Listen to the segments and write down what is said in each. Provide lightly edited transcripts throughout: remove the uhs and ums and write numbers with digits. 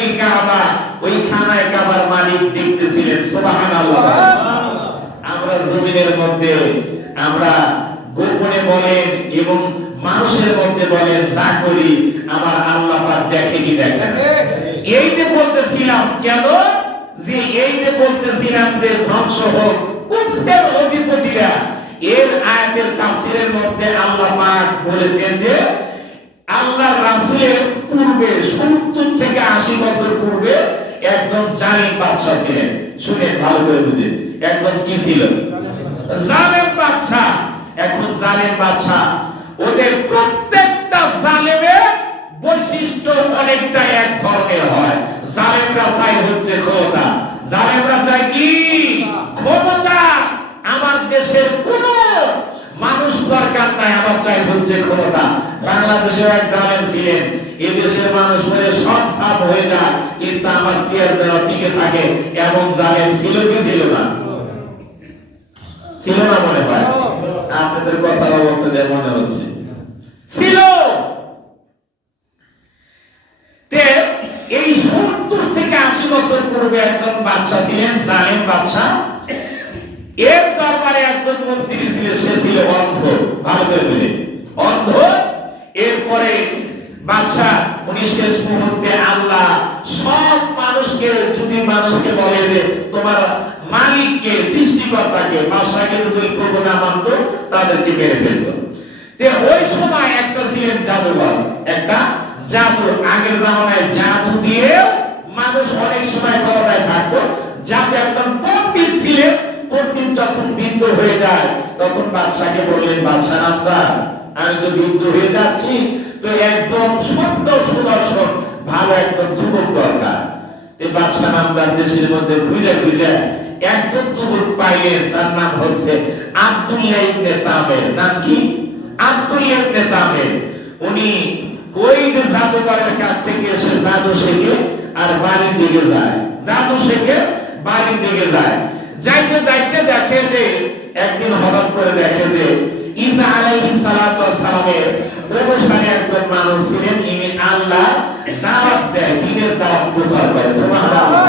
খানাতুল কাবা, ওই খানায় কাবার মালিক দেখতেছিলেন। সুবহানাল্লাহ। আমরা জমিনের মধ্যে আমরা গোপনে বলেন এবং মানুষের মধ্যে বলেন যা করি আমার আল্লাহ পাক দেখে কি দেখে। এই যে বলতেছিলাম কেন, যে এই যে বলতেছিলাম যে ধ্বংস হোক কুফরের অধিপতিরা, এর আয়াতের তাফসীরের মধ্যে আল্লাহ পাক বলেছেন যে আল্লাহর রাসূলের পূর্বে ৭০ থেকে ৮০ বছর পূর্বে একজন জালিম বাদশা ছিলেন। শুনেন ভালো করে বুঝেন, একজন কি ছিল? জালেম বাদশা। এখন জালেম বাদশা, ওদের প্রত্যেকটা জালেমের বৈশিষ্ট্য অনেকটা এক ধরনের হয়। জালেমরা চাই হচ্ছে ক্ষমতা। জালেমরা চাই কি? ক্ষমতা। আমার দেশের কোন মানুষ দরকার নাই, আমার চাই হচ্ছে ক্ষমতা। বাংলাদেশে এক জালেম ছিলেন, এই দেশের মানুষ বলে সব সাফ হয়ে যায়, কিন্তু আমার চেয়ার দেওয়া টিকে থাকে, এমন জালেম ছিল কি ছিল না? ছিল না মনে হয়? আপনাদের কথার অবস্থা দিয়ে মনে হচ্ছে ছিল। এই ৭০ থেকে ৮০ বছর পূর্বে একজন বাদশা ছিলেন, জালেম বাদশা। এর দরবারে একজন মন্ত্রী ছিল, সে ছিল অন্ধ। ভালো করে বুঝলেন, অন্ধ। এরপরে বাদশা উনি শেষ মুহূর্তে আল্লাহ সব মানুষকে, যদি মানুষকে বলে যে তোমার মালিককে, সৃষ্টিকর্তাকে, বাদশাকে যদি কেউ না মানত তাদেরকে মেরে ফেলত। ওই সময় একটা ছিলেন জাদুঘর, একটা জাদু। আগের জামানায় জাদু দিয়ে মানুষ অনেক সময় ক্ষমতায় থাকতো। জাদু একদম পণ্ডিত ছিলেন। পণ্ডিত যখন বিদ্ধ হয়ে যায় তখন বাদশাকে বললেন, বাদশা নামদার, আমি তো বিদ্ধ হয়ে যাচ্ছি, তো একজন সুন্দর সুদর্শন ভালো একজন যুবক দরকার। এই বাদশা নামদার দেশের মধ্যে ঘুরে ঘুরে একজন যুবক পাইলেন, তার নাম হচ্ছে আব্দুল্লাহ ইবনে তামের। নাম কি? আব্দুল্লাহ ইবনে তামের। উনি ওই যে জাদুকরের কাছ থেকে এসে জাদু শেখে আর বাড়ির দিকে যায়, জাদু শেখে বাড়ির দিকে যায়। যাইতে যাইতে দেখে যে একদিন হঠাৎ করে দেখে যে ঈসা আলাইহিস সালাতু ওয়াস সালামের অনুসারী একজন মানুষ ছিলেন, ইনি আল্লাহ দাওয়াত দেয়, দ্বীনের দাওয়াত প্রচার করে। সুবহানাল্লাহ।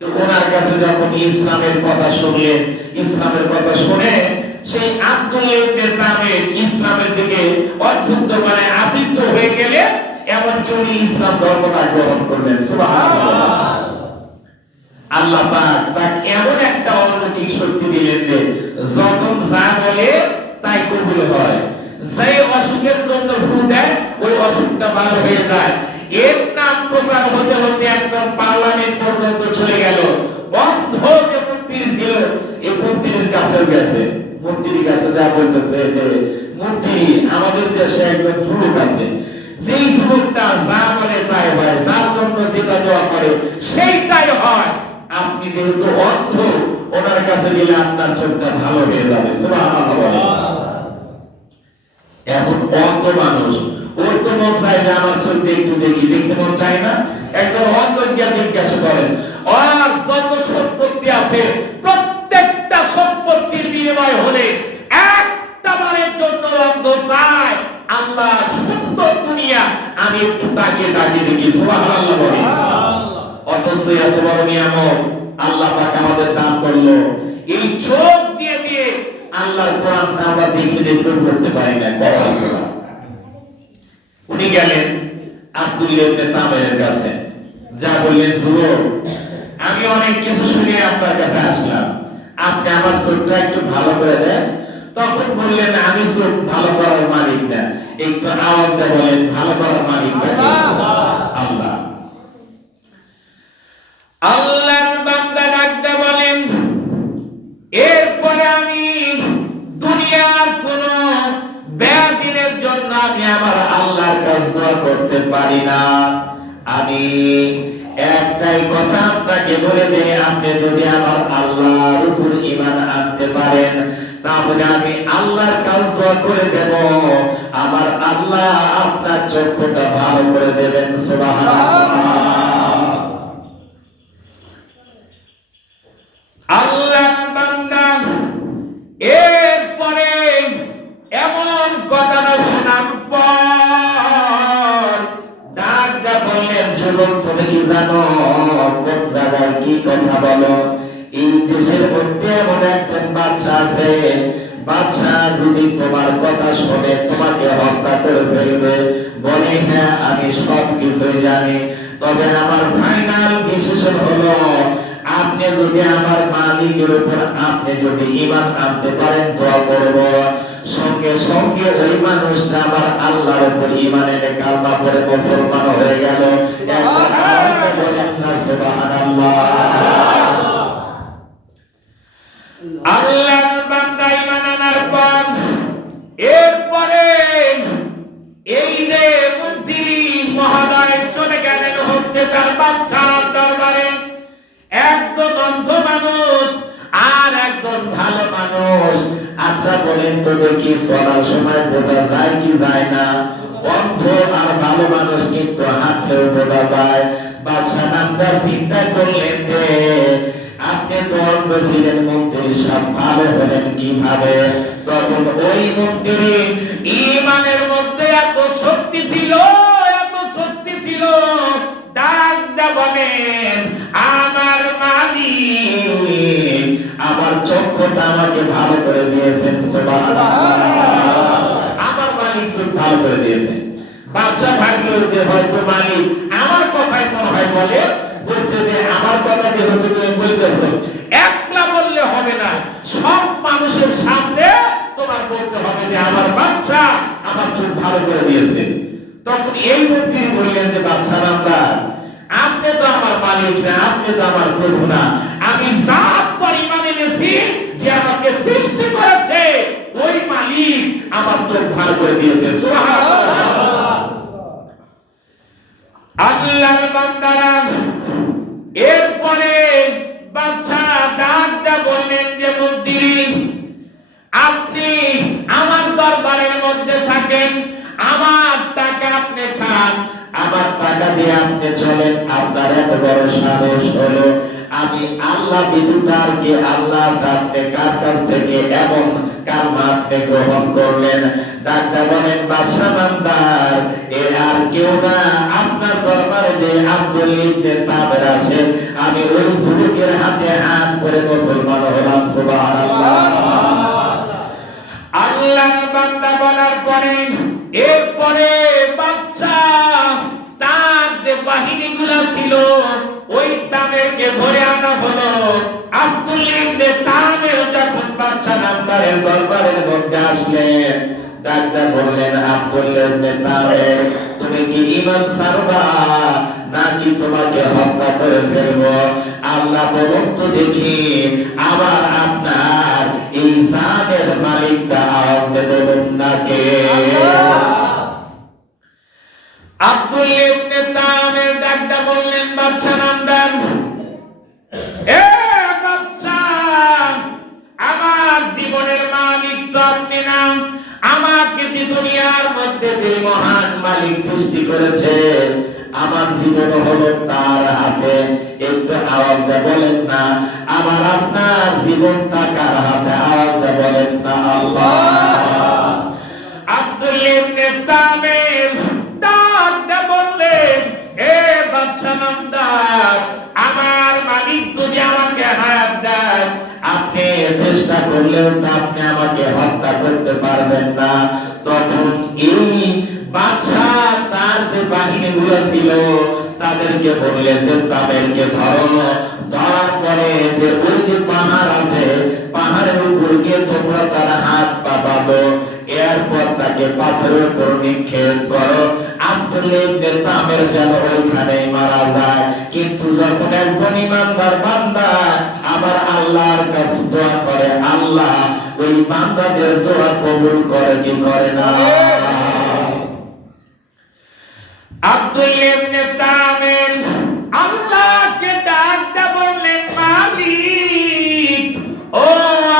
তো ওনার কাছে যখন ইসলামের কথা শুনলেন, ইসলামের কথা শুনে সেই আব্দুল্লাহ ইবনে তামের ইসলামের দিকে অদ্ভুত মানে আবৃত হয়ে গেলে, এমনকি উনি ইসলাম ধর্মটা গ্রহণ করলেন। সুবহানাল্লাহ। আল্লাহ পাক তাকে এমন একটা অলৌকিক শক্তি দিলেন যে যখন যা বলে তাই কবুল হয়। যে অসুখের জন্য ফু দেয়, ওই অসুখটা ভালো হয়ে যায়। এর নাম প্রচার হতে হতে একদম পার্লামেন্ট পর্যন্ত চলে গেল। বন্ধ যে মন্ত্রী ছিল, এই মন্ত্রীর কাছে গেছে। মন্ত্রীর কাছে যা বলতেছে যে মন্ত্রী, আমাদের দেশে একজন যুবক আছে, যেই যুবকটা যা বলে তাই হয়, যার জন্য যেটা দোয়া করে সেইটাই হয়। আপনি যেহেতু অন্ধ, ওনার কাছে গেলে আপনার চোখটা ভালো হয়ে যাবে। সুবহানাল্লাহ। এখন অন্ধ মানুষ, ওর তো মন চায় না আমার চোখে একটু দেখি, দেখতে মন চায় না। একজন অন্ধ গিয়ে জিজ্ঞাসা করেন, আর যত সম্পত্তি আছে প্রত্যেকটা সম্পত্তির বিনিময় হলে একটা বারের জন্য অন্ধ চায় আল্লাহ সুন্দর দুনিয়া আমি একটু তাকিয়ে তাকিয়ে দেখি। সুবহানাল্লাহ বলে। অথচ এত বড় নিয়ামত আল্লাহ পাক আমাদের দান করলো, এই চোখ দিয়ে দিয়ে আল্লাহর কোরআনটা আমরা দেখে দেখে পড়তে পারি না। উনি গেলেন আব্দুল্লাহ ইবনে তামের কাছে, যা বললেন, যুবক, আমি অনেক কিছু শুনে আপনার কাছে আসলাম, আপনি আমার চোখটা একটু ভালো করে দেন। তখন বললেন, আমি চোখ ভালো করার মালিক না। একটু আওয়াজ দিয়ে বলেন, ভালো করার মালিক আল্লাহ। আল্লাহর বান্দা ডাকতে বলেন, এরপরে আমি দুনিয়ার কোন ব্যাধির জন্য আমি আমার আল্লাহর কাছে দোয়া করতে পারি না। আমি একটাই কথা আপনাকে বলে দেই, আপনি যদি আমার আল্লাহর উপর ঈমান আনতে পারেন, তাহলে আমি আল্লাহর কাছে দোয়া করে দেব, আমার আল্লাহ আপনার চক্ষুটা ভালো করে দেবেন। সুবহানাল্লাহ। আল্লাহ বান্দা এরপরে এমন কথা শোনার পর ডাক বললেন, যুবক তুমি কি জানো কোন জায়গায় কি কথা বলো? এই দেশের মধ্যে এমন একজন বাদশা আছে, বাদশা যদি তোমার কথা শুনে তোমাকে হত্যা করে ফেলবে। বলে হ্যাঁ আমি সব কিছু জানি, তবে আমার ফাইনাল ডিসিশন হলো আপনি যদি আমার মালিকের উপর আপনি যদি ঈমান আনতে পারেন দোয়া করব, সঙ্গে সঙ্গে ওই মানুষটা আবার আল্লাহর উপর ঈমান এনে কালমা পড়ে মুসলমান হয়ে গেল। বলেন না সুবহানাল্লাহ। আল্লাহর বান্দা ঈমান আনার পর এরপরে এই যে মন্ত্রী মহোদয় চলে গেলেন হচ্ছে তার বাদশার দরবারে। একজন অন্ধ মানুষ আর একজন ভালো মানুষ। আচ্ছা বলেন তো দেখি চলার সময় বোঝা যায় কি যায় না? অন্ধ আর ভালো মানুষ কিন্তু হাঁটলেও বোঝা যায়। বাদশা নামটা চিন্তা করলেন যে আপনি তো অন্ধ ছিলেন, মন্ত্রী সব ভালো হলেন কিভাবে? তখন ওই মন্ত্রী ঈমানের মধ্যে এত শক্তি ছিল, এত শক্তি ছিল, ডাক দা বলেন আমার মালিক আমার চক্ষুটা আমাকে ভালো করে দিয়েছেন, সুবহানাল্লাহ। আমার মালিক চোখ ভালো করে দিয়েছেন। বাদশা ভাবলো যে হয়তো মালিক আমার কথাই মনে হয় বলে, বলছে যে আমার কথা যেহেতু তুমি বলতেছো, একলা বললে হবে না, সব মানুষের সামনে তোমার বলতে হবে যে আমার বাচ্চা আমার চোখ ভালো করে দিয়েছে। তখন এই মন্ত্রী বললেন যে বাদশা নামদার, আপনি তো আমার মালিক না, আপনি তো আমার প্রভু না, আমি জাত করে ঈমান এনেছি যে আমাকে সৃষ্টি করেছে ওই মালিক আমার চোখ ভালো করে দিয়েছে, সুবহানাল্লাহ। আল্লাহর বান্দারা এরপরে বাদশা ডাক দা বললেন যে মন্ত্রী আপনি আমার দরবারের মধ্যে থাকেন, আমার টাকা আপনি খান, আমার টাকা দিয়ে আপনি চলেন। আপনার এত বড় সাহস হলো আমি আল্লাহ ব্যতীত আর কে আল্লাহ আপনি কার কাছ থেকে এমন কালমা আপনি গ্রহণ করলেন? ডাক্তার বলেন বাদশা নামদার এ আর কেউ না, আপনার দরবারে যে আব্দুল ইবনে তাবের আছে, আমি ওই যুবকের হাতে হাত করে মুসলমান হলাম, সুবহানাল্লাহ। আল্লাহর বান্দা বলার পরে এরপরে বাদশা তার যে বাহিনীগুলো ছিল ওই তাদেরকে ধরে আনা হলো। আব্দুল ইবনে তাবের যখন বাদশা নামদারের দরবারের মধ্যে আসলেন, ডাক্তার বললেন আব্দুল ইবনে তাবের তুমি কি ঈমান ছাড়বা নাকি তোমাকে হত্যা করে ফেলবো? আল্লাহ বলুন তো দেখি আমার আপনার এই জানের মালিকটা আওয়াজে বলুন না কে? আব্দুল ইবনে তাবের ডাকটা বললেন বাদশা নামদার, এ বাদশা আমার জীবনের মালিক তো আপনি না, আমাকে যে দুনিয়ার মধ্যে যে মহান মালিক সৃষ্টি করেছে আমার জীবন হলো তার হাতে। একটু আওয়াজ দিয়ে বলেন না আমার আপনার জীবনটা কার হাতে? আওয়াজ দিয়ে বলেন না আল্লাহ। আব্দুল ইবনে তাবের ডাক দিয়ে বললেন হে বাদশা নামদার আমার মালিক যদি আমাকে হায়াত দেয় আপনি চেষ্টা করলেও তো আপনি আমাকে হত্যা করতে পারবেন না। তখন এই বাদশা তার যে বাহিনীগুলো ছিল তাদেরকে বললেন যে তাদেরকে ধরো, ধরার পরে যে ওই যে পাহাড় আছে পাহাড়ের উপর গিয়ে তোমরা তার হাত পা বাঁধো, এরপর তাকে পাথরের উপর নিক্ষেপ করো। আব্দুল ইবনে তাবের যেন ওইখানেই মারা যায়। কিন্তু যখন একজন ইমানদার বান্দা আবার আল্লাহর কাছে দোয়া করে, আল্লাহ ওই বান্দাদের দোয়া কবুল করে কি করে না? আব্দুল ইবনে তাবের আল্লাহকে ডাক দিয়ে বললেন মালিক, ও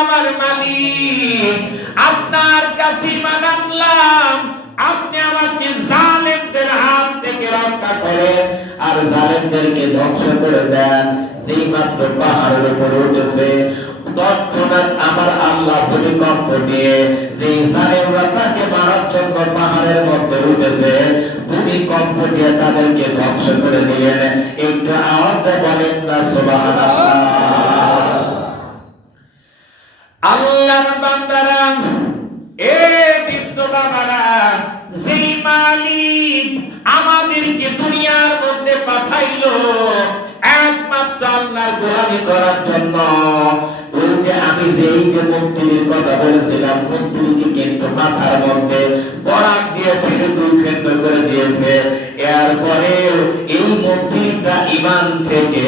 আমার মালিক আপনার কাছে ঈমান আনলাম, আপনি আমাকে জালেমদের হাত থেকে রক্ষা করেন আর জালেমদেরকে ধ্বংস করে দেন। যেই মাত্র পাহাড়ের উপরে উঠেছে তৎক্ষণাৎ আমার আল্লাহ ভূমিকম্প দিয়ে যে জালেমরা তাকে মারার জন্য পাহাড়ের মধ্যে উঠেছে, ভূমিকম্প দিয়ে তাদেরকে ধ্বংস করে দিলেন। একটু আওয়াজে বলেন না সুবহানাল্লাহ। আল্লাহর বান্দারা, এ বৃদ্ধ বাবারা, যেই মালিক আমাদেরকে দুনিয়ার মধ্যে পাঠাইলো একমাত্র আল্লাহর গোলামি করার জন্য, ওই যে আমি যেই যে মন্ত্রীর কথা বলেছিলাম, মন্ত্রীকে কিন্তু মাথার মধ্যে করাত দিয়ে ফেলে দুই খণ্ড করে দিয়েছে। এরপরে এই মন্ত্রীটা ঈমান থেকে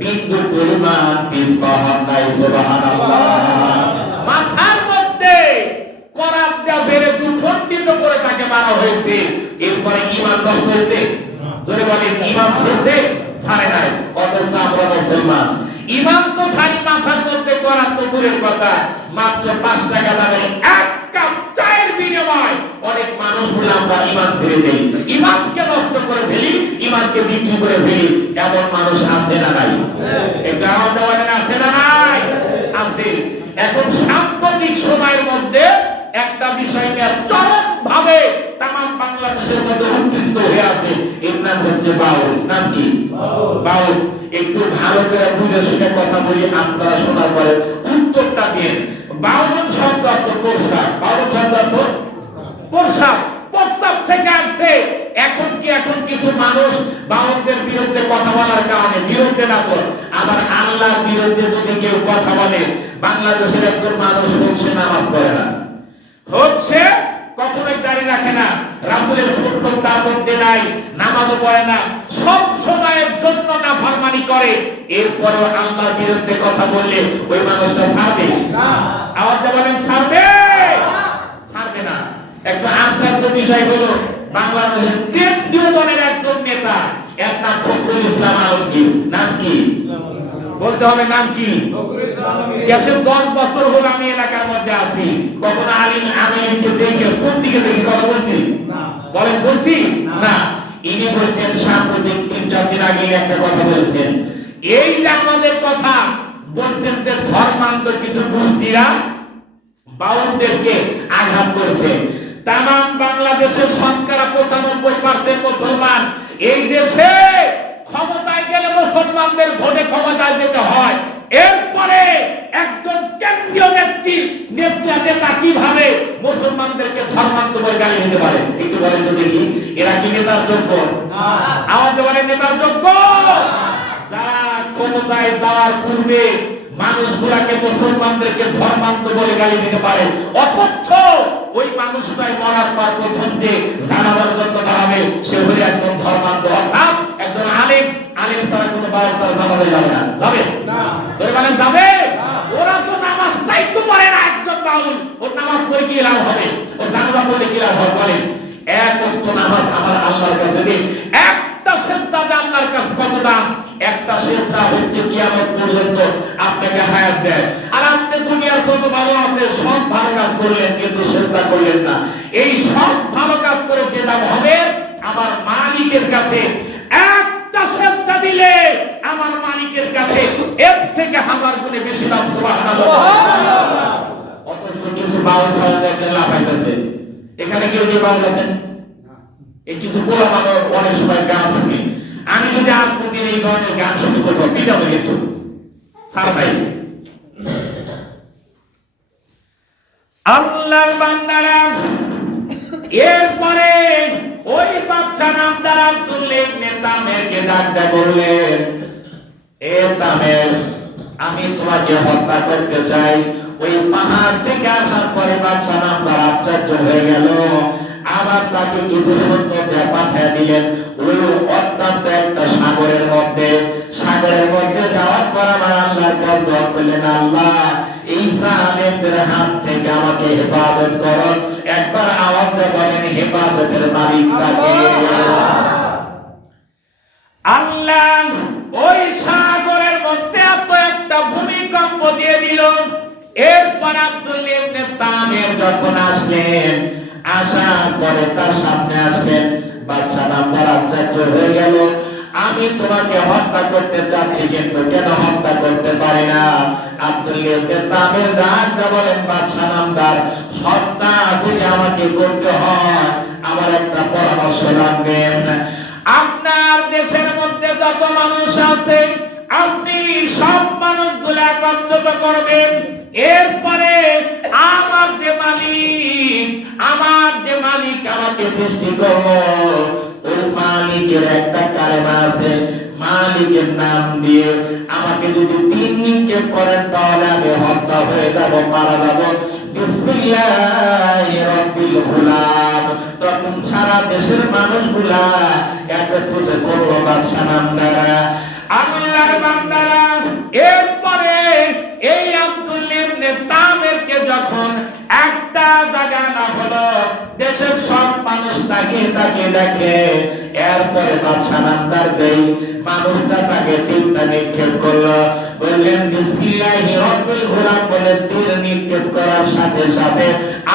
বিন্দু পরিমাণ পিছপা হন নাই। সুবহানাল্লাহ। মাথার মধ্যে করাত দিয়ে ফেলে দুখণ্ডিত করে তাকে মারা হয়েছে। এরপরে ঈমান নষ্ট হয়েছে, জোরে বলেন ঈমান হয়েছে, ছাড়ে নাই। অথচ আমরা মুসলমান, ঈমান তো ছাড়ি, মাথার মধ্যে করাত তো দূরের কথা, মাত্র 5 টাকা দামের এক কাপ চায়ের বিনিময় অনেক মানুষগুলো আমরা ঈমান ছেড়ে দেই, ঈমানকে নষ্ট করে ফেলি, ঈমানকে বিক্রি করে ফেলি। এমন মানুষ আছে না নাই? এটা আমাদের মধ্যে আছে না নাই? আছে। এখন সাম্প্রতিক সময়ের মধ্যে একটা বিষয় নিয়ে চরম ভাবে তাম বাংলাদেশের মধ্যে উত্তেজিত হয়ে আছে। এর নাম হচ্ছে বাউল। নাম কি? বাউল। একটু ভালো করে বুঝে শুনে কথা বলি, আপনারা শোনার পরে উত্তরটা দিন। বাউল শব্দ অর্থ প্রস্তাব। বাউল শব্দ অর্থ প্রস্তাব। প্রস্তাব থেকে আসছে। এখন কিছু মানুষ বাউলদের বিরুদ্ধে কথা বলার কারণে, বিরুদ্ধে না তো আবার আল্লাহর বিরুদ্ধে যদি কেউ কথা বলে, বাংলাদেশের একজন মানুষ হচ্ছে নামাজ পড়ে না, হচ্ছে কখনোই দাড়ি রাখে না, রাসূলের সুন্নাত তার মধ্যে নাই, নামাজও পড়ে না, সব সময়ের জন্য নাফরমানি করে। এরপরও আল্লাহর বিরুদ্ধে কথা বললে ওই মানুষটা ছাড়বে না? আওয়াজ বলেন ছাড়বে? ছাড়বে না। একটা আশ্চর্য বিষয় হলো, বাংলাদেশের কেন্দ্রীয় দলের একজন নেতা, এর নাম ফখরুল ইসলাম আলমগীর। নাম কি? বলতে হবে নাম কি? গেছে 10 বছর হলো আমি এলাকার মধ্যে আছি, কখনো আলিম আমিনকে দেখে কোন দিকে দেখে কথা বলছি? বলেন বলছি না। ইনি বলছেন সাম্প্রতিক 3-4 দিন আগে একটা কথা বলেছেন, এই যে আমাদের কথা বলছেন যে ধর্মান্ধ কিছু গোষ্ঠীরা বাউলদেরকে আঘাত করেছে। তাম বাংলাদেশের শতকরা 95% মুসলমান। এই দেশে ক্ষমতায় গেলে মুসলমানদের ভোটে ক্ষমতায় যেতে হয়। এরপরে একজন কেন্দ্রীয় নেতা কিভাবে মুসলমানদেরকে ধর্মান্ধ বলে গালি দিতে পারে? একটু বলেন তো দেখি, এরা কি নেতার যোগ্য? আমাদের বলেন নেতার যোগ্য? যারা ক্ষমতায় যাওয়ার পূর্বে মানুষগুলাকে, মুসলমানদেরকে ধর্মান্ধ বলে গালি দিতে পারে, অথচ ওই মানুষটাই মরার পর প্রথম যে জানাজার জন্য দাঁড়াবে সে হলে একজন ধর্মান্ধ, অর্থাৎ একজন আলেম। আলেম ছাড়া কোনো বাবার জানাজা যাবে না, যাবে না? ধরে বলেন যাবে? ওরা তো নামাজটাই তো পড়ে না। একজন বাউল, ওর নামাজ পড়ে কি লাভ হবে? ওর জানাজা পড়লে কি লাভ হবে? বলেন। এক ওয়াক্ত নামাজ আমার আল্লাহর কাছে দিন, একটা সেজদা আল্লাহর কাছে কত দাম? একটা সেজদা হচ্ছে কিয়ামত পর্যন্ত আপনাকে হায়াত দেয়। আর আপনি দুনিয়ার যত ভালো আছে সব ভালো কাজ করলেন, কিন্তু সেজদা করলেন না। এই সব ভালো কাজ করে যে দাম হবে আমার মালিকের কাছে, একটা সেজদা দিলে আমার মালিকের কাছে এর থেকে 1000 গুণে বেশি দাম। সুবহানাল্লাহ। অথচ কিছু বাউল ভালো দেখলে লাভ পাইতেছে। এখানে কেউ যে বাউল আছেন, এই কিছু পোলা মানুষ অনেক সময় গান শুনি। আমি যদি আর কোনদিন এই ধরনের গান শুনি কোথাও পিটা হয়ে যেত, ছাড় নাই। আল্লাহর বান্দারা, এরপরে ওই বাদশা নামদার আব্দুল্লাহ ইবনে তামেরকে ডাকতে বললেন, এ তামের, আমি তোমাকে হত্যা করতে চাই। ওই পাহাড় থেকে আসার পরে বাদশা নামদার আশ্চর্য হয়ে গেল, আবার তাকে কিছু সৈন্য পাঠিয়ে দিলেন ওই অত্যন্ত একটা সাগরের মধ্যে। সাগরের মধ্যে যাওয়ার পর আমার আল্লাহর কাছে দোয়া করলেন, আল্লাহ এই জালেমদের হাত থেকে আমাকে হেফাজত করো। একবার আওয়াজ দিয়ে বলেন, হেফাজতের মালিক কে? আল্লাহ ওই সাগরের মধ্যে এত একটা ভূমিকম্প দিয়ে দিল। এরপর আব্দুল্লাহ ইবনে তামের যখন আসলেন, আসার পরে তার সামনে আসলেন, বাদশা নামদার আশ্চর্য হয়ে গেল। আমি তোমাকে হত্যা করতে চাচ্ছি, কিন্তু কেন হত্যা করতে পারি না? আব্দুল্লাহ ইবনে তামির রাজা বলেন, বাদশা নামদার, হত্যা যদি আমাকে করতে হয় আমার একটা পরামর্শ রাখবেন। আপনার দেশের মধ্যে যত মানুষ আছে আপনি সব মানুষগুলো একত্রিত করবেন। এরপরে আমার যে মালিক আমাকে সৃষ্টি করলো, ওই মালিকের একটা কালেমা আছে, মালিকের নাম দিয়ে আমাকে যদি 3 নিক্ষেপ করেন তাহলে আমি হত্যা হয়ে যাব, মারা যাব। বিসমিল্লাহির রাব্বিল গুলাম। তখন সারা দেশের মানুষগুলা একত্রিত করলো বাদশা নামদারা, আল্লাহর বান্দারা। এরপরে এই আব্দুল্লাহ ইবনে তামিরকে যখন একটা জায়গা না হলো, দেশের সব মানুষ তাকে দেখে। এরপরে বাদশা নামদার দেই মানুষটা তাকে 3টা নিক্ষেপ করলো, বললেন বিসমিল্লাহির রাব্বিল গুলাম বলে 3 নিক্ষেপ করার সাথে সাথে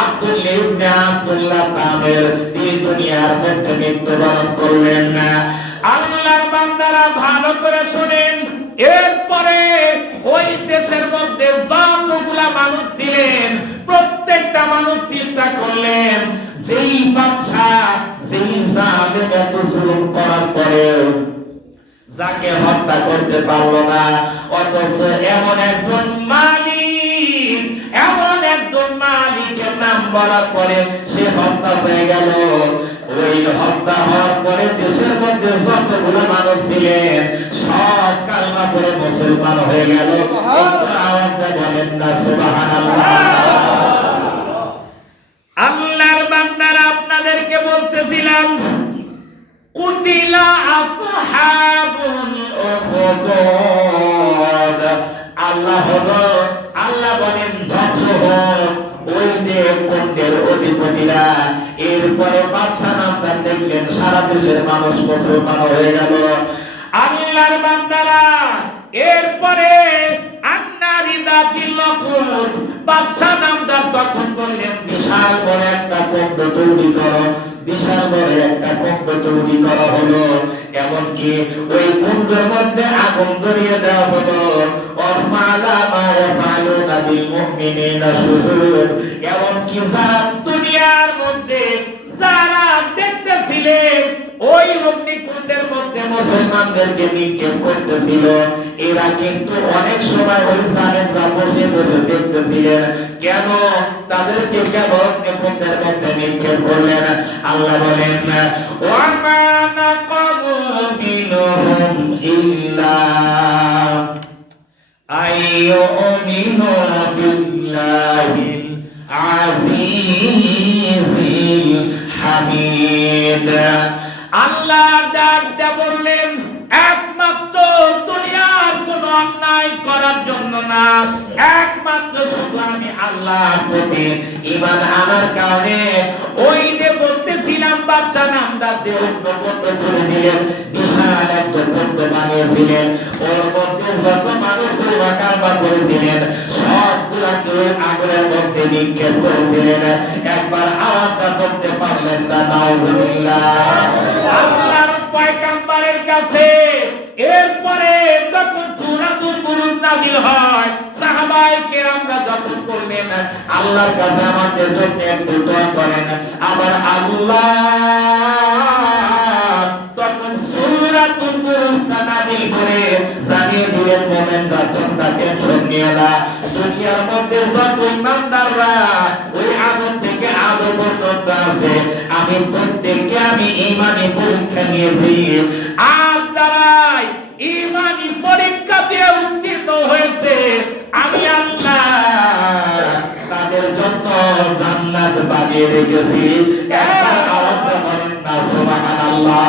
আব্দুল্লাহ ইবনে তামির এই দুনিয়ার মধ্যে মৃত্যুবরণ করলেন না। আল্লাহর বান্দারা ভালো করে শুনেন, এরপরে ওই দেশের মধ্যে যতগুলা মানুষ ছিলেন প্রত্যেকটা মানুষ চিন্তা করলেন, যেই বাদশা যেই জালেম এত জুলুম করার পরেও যাকে হত্যা করতে পারলো না, অথচ এমন একজন মালিকের নাম বলার পরে সে হত্যা হয়ে গেল। ওই হত্যা হওয়ার পরে দেশের মধ্যে যতগুলো মানুষ ছিলেন সব কালেমা পড়ে মুসলমান হয়ে গেল। আওয়াজটা বলেন না সুবহানাল্লাহ। আল্লাহর বান্দারা, আপনাদেরকে বলতেছিলাম কুতিলা আসহাবুল উখদুদ। আল্লাহ বলেন ধ্বংস হোক ওই যে কুণ্ডের অধিপতিরা। এরপরে বাদশা নামদার দেখলেন সারা দেশের মানুষ মুসলমান হয়ে গেল। আল্লাহর বান্দারা, এরপরে বাদশা নামদার তখন বললেন বিশাল বড় একটা কুণ্ড তৈরি করো, বিশাল বড় একটা কুণ্ড তৈরি করা হলো। এমনকি ওই কুণ্ডের মধ্যে আগুন ধরিয়ে দেওয়া হলো। এমনকি দুনিয়ার মধ্যে যারা দেখতেছিলেন ওই অগ্নিকুণ্ডের মধ্যে মুসলমানদেরকে নিক্ষেপ করতেছিল, এরা কিন্তু অনেক সময় ওই জালেমরা বসে বসে দেখতেছিলেন কেন তাদেরকে কেন অগ্নিকুণ্ডের মধ্যে নিক্ষেপ করলেন। আল্লাহ বলেন ওয়ামা নাকামু মিনহুম ইল্লা আইয়ুমিনু বিল্লাহিল আজিজিল হামিদ। আল্লাহ ডাকতে বললেন একমাত্র দুনিয়ার কোন অন্যায় করার জন্য না, একমাত্র শুধু আমি আল্লাহর প্রতি ঈমান আনার কারণে ওই যে বলতেছিলাম বাদশা নামদার দেহ বন্ধ করে দিলেন, বিশাল একটা কুণ্ড বানিয়েছিলেন, ওর মধ্যে যত মানুষ কারবা করেছিলেন সবগুলাকে আগুনের মধ্যে নিক্ষেপ করেছিলেন। একবার আওয়াজটা করতে পারলেন না নাউজুবিল্লাহ। আল্লাহর পয়গম্বরের কাছে এরপরে যখন সূরাতুল বুরুজ নাযিল হয়, সাহাবায়ে কেরামরা যখন বললেন আল্লাহর কাছে আমাদের জন্য একটু দোয়া করেন, আবার আল্লাহ তখন সূরাতুল বুরুজ নাযিল করে জানিয়ে দিলেন মুমিনরা তোমরা টেনশন নিও না, দুনিয়ার মধ্যে যত ইমানদাররা ওই আগুন থেকে আলো পর্যন্ত আছে আমি প্রত্যেককে আমি ঈমানি পরীক্ষা নিয়েছি, আর যারাই ঈমানি পরীক্ষা দিয়ে উত্তীর্ণ হয়েছে আমি আল্লাহ তাদের জন্য জান্নাত বানিয়ে রেখেছি। একবার আওয়াজ করেন না সুবহানাল্লাহ।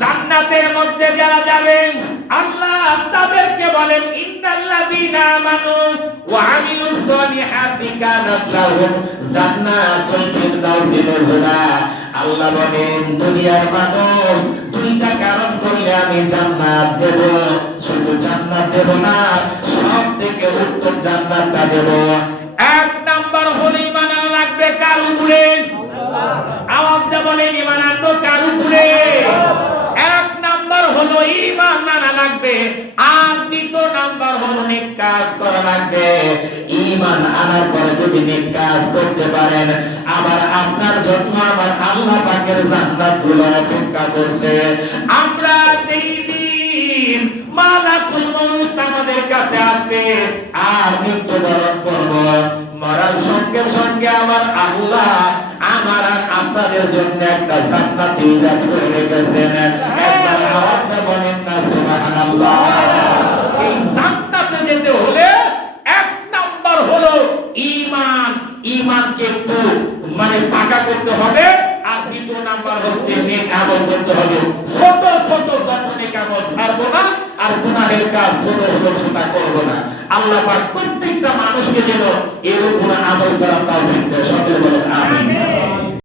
জান্নাতের মধ্যে যারা যাবেন আল্লাহ তাদেরকে বলেন ইন্নাল্লাযীনা আমানু ওয়া আমিলুস সলিহাতি কানাত লাহুম জান্নাতুল ফিরদাউসি নুজুলা। আল্লাহ বলেন দুনিয়ার মানুষ দুইটা কারণ করলে আমি জান্নাত দেব, শুধু জান্নাত দেব না সব থেকে উত্তম জান্নাতটা দেব। এক নাম্বার হলো ঈমান লাগবে কার উপরে? আল্লাহ। আওয়াজটা বলেন ঈমান আনতো কার উপরে? আর দ্বিতীয় নাম্বার হলো নেক কাজ করা লাগবে। ঈমান আনার পরে যদি নেক কাজ করতে পারেন, আবার আপনার জন্য আমার আল্লাহ পাকের জান্নাতগুলো অপেক্ষা করছে। আমরা এই দিন মালাকুল মউত আমাদের কাছে আসবে আর মৃত্যুবরণ করব। মরার সঙ্গে সঙ্গে আমার আল্লাহ আমার আর আপনাদের জন্য একটা জান্নাতি রাত করে রেখেছেন। একবার আওয়াজ বলেন না সুবহানাল্লাহ। এই জান্নাতে যেতে হলে এক নাম্বার হলো ঈমান। ঈমানকে একটু পাকা করতে হবে। আর দ্বিতীয় নাম্বার হচ্ছে নেক আমল করতে হবে। ছোট ছোট যত নেক আমল ছাড়বো না, আর গুনাহের কাজ ছোট হলো সেটা করবো না। আল্লাহ পাক প্রত্যেকটা মানুষকে যেন এর উপর আমল করার তৌফিক দেন। সকলে বলেন আমিন।